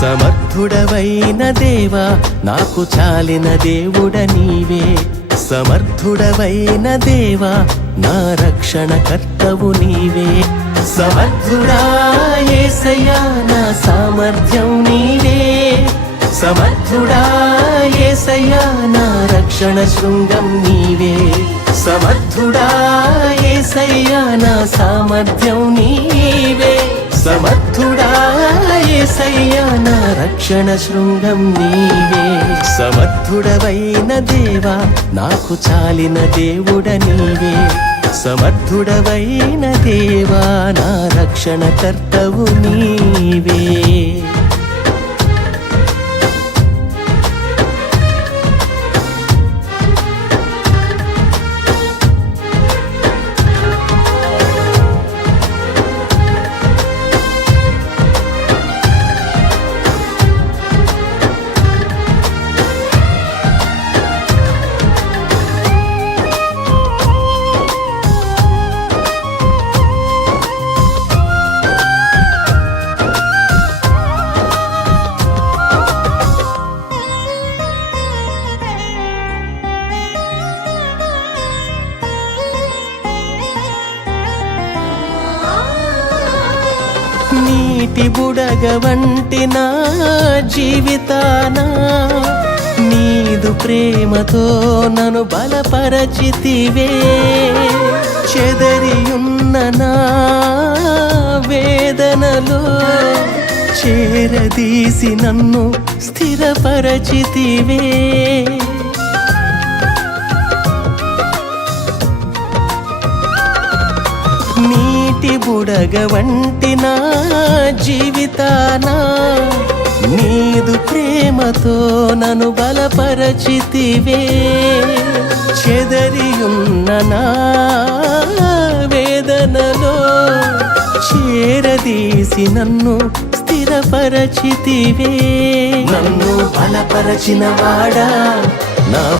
సమర్థుడవైన దేవా నాకు చాలిన దేవుడ నీవే. సమర్థుడవైన దేవా నా రక్షణ కర్తవు నీవే. సమర్థుడా యేసయ్యా నా సామర్థ్యం నీవే. సమర్థుడా యేసయ్యా నా రక్షణ శృంగం నీవే. సమర్థుడా యేసయ్యా నా సామర్థ్యం నీవే. సమర్థుడా యేసయ్యా నా రక్షణ శృంగం నీవే. సమర్థుడవైన దేవా నాకు చాలిన దేవుడ నీవే. సమర్థుడవైన దేవా నా రక్షణ కర్తవు నీవే. నీటి బుడగ వంటి నా జీవితాన నీదు ప్రేమతో నన్ను బలపరచితివే. చెదరియున్న నా వేదనలో చేరదీసి నన్ను స్థిరపరచితివే. నీటి బుడగ వంటి నా జీవితాన నీదు ప్రేమతో నన్ను బలపరచితివే. చెదరియున్న నా వేదనలో చేరదీసి నన్ను స్థిరపరచితివే. నన్ను బలపరచిన వాడా నా